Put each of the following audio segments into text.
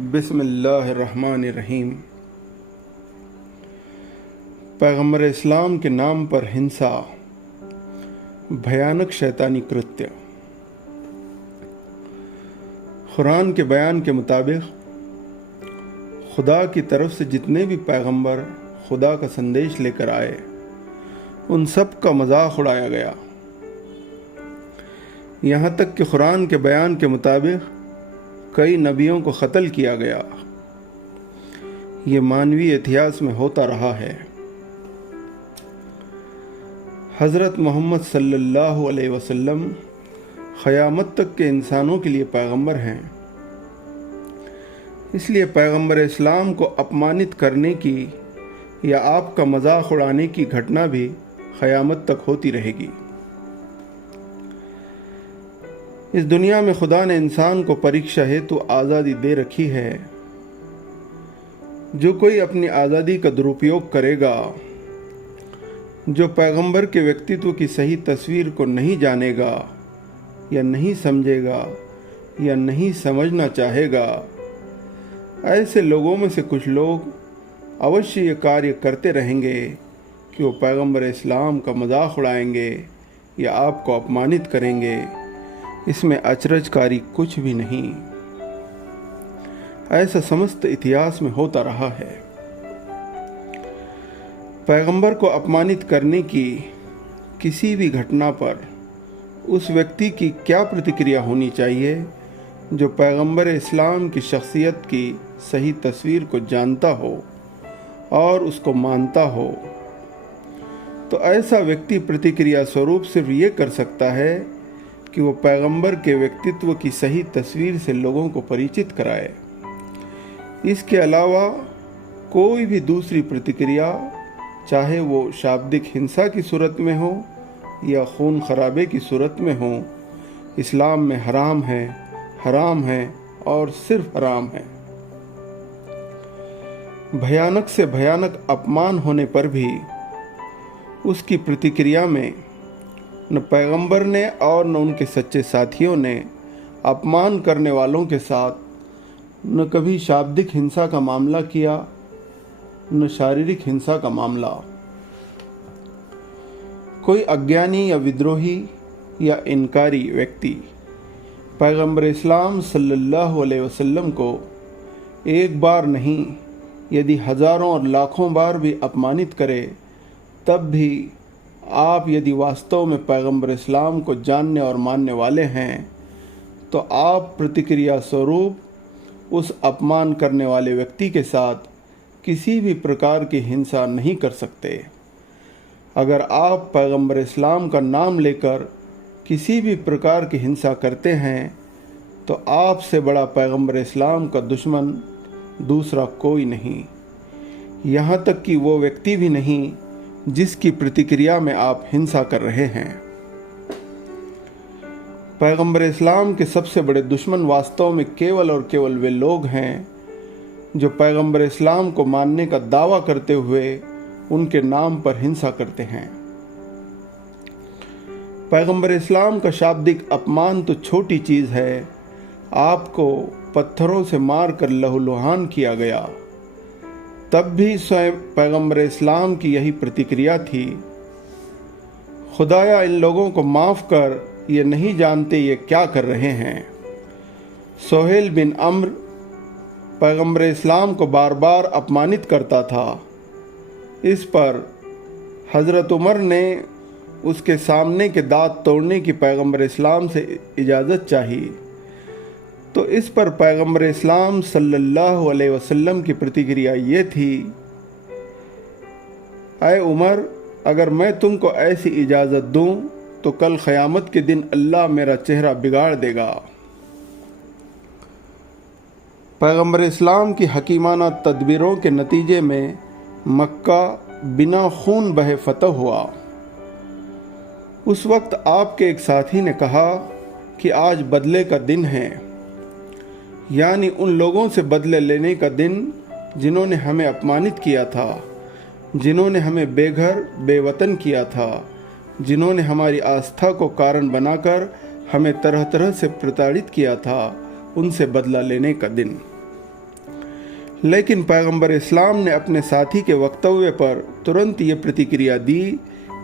बिस्मिल्लाहिर्रहमानिर्रहीम। पैगम्बर इस्लाम के नाम पर हिंसा भयानक शैतानी कृत्य। कुरान के बयान के मुताबिक खुदा की तरफ से जितने भी पैगम्बर खुदा का संदेश लेकर आए उन सब का मजाक उड़ाया गया। यहाँ तक कि कुरान के बयान के मुताबिक कई नबियों को कत्ल किया गया। ये मानवीय इतिहास में होता रहा है। हज़रत मोहम्मद सल्लल्लाहु अलैहि वसल्लम क़यामत तक के इंसानों के लिए पैगंबर हैं। इसलिए पैगंबर इस्लाम को अपमानित करने की या आपका मजाक उड़ाने की घटना भी क़यामत तक होती रहेगी। इस दुनिया में खुदा ने इंसान को परीक्षा हेतु आज़ादी दे रखी है। जो कोई अपनी आज़ादी का दुरुपयोग करेगा, जो पैगंबर के व्यक्तित्व की सही तस्वीर को नहीं जानेगा या नहीं समझेगा या नहीं समझना चाहेगा, ऐसे लोगों में से कुछ लोग अवश्य ये कार्य करते रहेंगे कि वो पैगंबर इस्लाम का मजाक उड़ाएंगे या आपको अपमानित करेंगे। इसमें अचरजकारी कुछ भी नहीं। ऐसा समस्त इतिहास में होता रहा है। पैगंबर को अपमानित करने की किसी भी घटना पर उस व्यक्ति की क्या प्रतिक्रिया होनी चाहिए जो पैगंबर इस्लाम की शख्सियत की सही तस्वीर को जानता हो और उसको मानता हो। तो ऐसा व्यक्ति प्रतिक्रिया स्वरूप सिर्फ ये कर सकता है कि वो पैगंबर के व्यक्तित्व की सही तस्वीर से लोगों को परिचित कराए। इसके अलावा कोई भी दूसरी प्रतिक्रिया, चाहे वो शाब्दिक हिंसा की सूरत में हो या खून खराबे की सूरत में हो, इस्लाम में हराम है और सिर्फ हराम है। भयानक से भयानक अपमान होने पर भी उसकी प्रतिक्रिया में न पैगंबर ने और न उनके सच्चे साथियों ने अपमान करने वालों के साथ न कभी शाब्दिक हिंसा का मामला किया, न शारीरिक हिंसा का मामला। कोई अज्ञानी या विद्रोही या इनकारी व्यक्ति पैगंबर इस्लाम सल्लल्लाहु अलैहि वसल्लम को एक बार नहीं, यदि हज़ारों और लाखों बार भी अपमानित करे, तब भी आप यदि वास्तव में पैगंबर इस्लाम को जानने और मानने वाले हैं तो आप प्रतिक्रिया स्वरूप उस अपमान करने वाले व्यक्ति के साथ किसी भी प्रकार की हिंसा नहीं कर सकते। अगर आप पैगंबर इस्लाम का नाम लेकर किसी भी प्रकार की हिंसा करते हैं तो आपसे बड़ा पैगंबर इस्लाम का दुश्मन दूसरा कोई नहीं, यहाँ तक कि वो व्यक्ति भी नहीं जिसकी प्रतिक्रिया में आप हिंसा कर रहे हैं। पैगंबर इस्लाम के सबसे बड़े दुश्मन वास्तव में केवल और केवल वे लोग हैं जो पैगंबर इस्लाम को मानने का दावा करते हुए उनके नाम पर हिंसा करते हैं। पैगंबर इस्लाम का शाब्दिक अपमान तो छोटी चीज़ है, आपको पत्थरों से मार कर लहूलुहान किया गया, तब भी स्वयं पैगंबर इस्लाम की यही प्रतिक्रिया थी, खुदाया इन लोगों को माफ़ कर, ये नहीं जानते ये क्या कर रहे हैं। सोहेल बिन अम्र पैगंबर इस्लाम को बार बार अपमानित करता था। इस पर हज़रत उमर ने उसके सामने के दांत तोड़ने की पैगंबर इस्लाम से इजाज़त चाही, तो इस पर पैगंबर इस्लाम सल्लल्लाहु अलैहि वसल्लम की प्रतिक्रिया ये थी, ऐ उमर, अगर मैं तुमको ऐसी इजाज़त दूं तो कल क़यामत के दिन अल्लाह मेरा चेहरा बिगाड़ देगा। पैगंबर इस्लाम की हकीमाना तदबीरों के नतीजे में मक्का बिना खून बहे फतह हुआ। उस वक्त आपके एक साथी ने कहा कि आज बदले का दिन है, यानी उन लोगों से बदले लेने का दिन जिन्होंने हमें अपमानित किया था, जिन्होंने हमें बेघर बेवतन किया था, जिन्होंने हमारी आस्था को कारण बनाकर हमें तरह तरह से प्रताड़ित किया था, उनसे बदला लेने का दिन। लेकिन पैगंबर इस्लाम ने अपने साथी के वक्तव्य पर तुरंत ये प्रतिक्रिया दी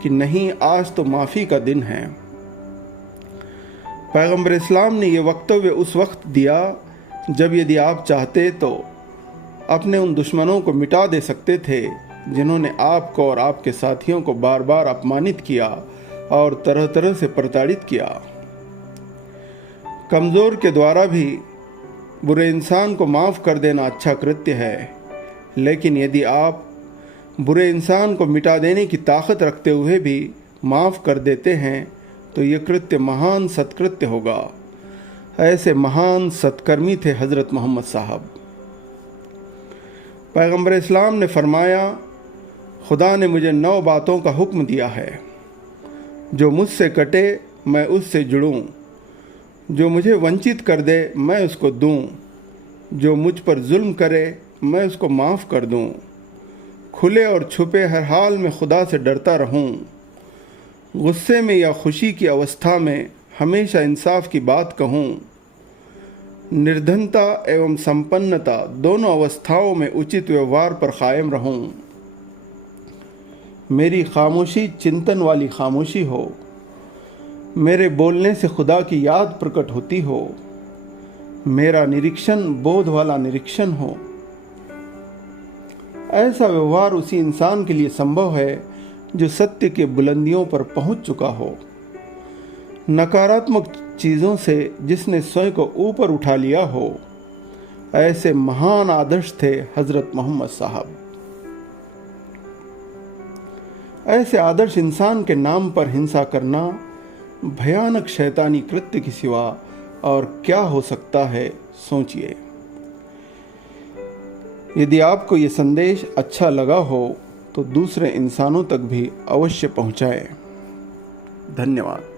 कि नहीं, आज तो माफ़ी का दिन है। पैगंबर इस्लाम ने यह वक्तव्य उस वक्त दिया जब यदि आप चाहते तो अपने उन दुश्मनों को मिटा दे सकते थे जिन्होंने आपको और आपके साथियों को बार बार अपमानित किया और तरह तरह से प्रताड़ित किया। कमज़ोर के द्वारा भी बुरे इंसान को माफ़ कर देना अच्छा कृत्य है, लेकिन यदि आप बुरे इंसान को मिटा देने की ताकत रखते हुए भी माफ़ कर देते हैं तो ये कृत्य महान सत्कृत्य होगा। ऐसे महान सत्कर्मी थे हज़रत मोहम्मद साहब। पैगंबर इस्लाम ने फरमाया, खुदा ने मुझे 9 बातों का हुक्म दिया है। जो मुझसे कटे मैं उससे जुड़ूं, जो मुझे वंचित कर दे मैं उसको दूं, जो मुझ पर जुल्म करे मैं उसको माफ़ कर दूं, खुले और छुपे हर हाल में खुदा से डरता रहूं, गुस्से में या खुशी की अवस्था में हमेशा इंसाफ की बात कहूं, निर्धनता एवं संपन्नता दोनों अवस्थाओं में उचित व्यवहार पर कायम रहूं, मेरी खामोशी चिंतन वाली खामोशी हो, मेरे बोलने से खुदा की याद प्रकट होती हो, मेरा निरीक्षण बोध वाला निरीक्षण हो। ऐसा व्यवहार उसी इंसान के लिए संभव है जो सत्य के बुलंदियों पर पहुंच चुका हो। नकारात्मक चीज़ों से जिसने स्वयं को ऊपर उठा लिया हो। ऐसे महान आदर्श थे हज़रत मोहम्मद साहब। ऐसे आदर्श इंसान के नाम पर हिंसा करना भयानक शैतानी कृत्य के सिवा और क्या हो सकता है, सोचिए। यदि आपको ये संदेश अच्छा लगा हो तो दूसरे इंसानों तक भी अवश्य पहुंचाएं। धन्यवाद।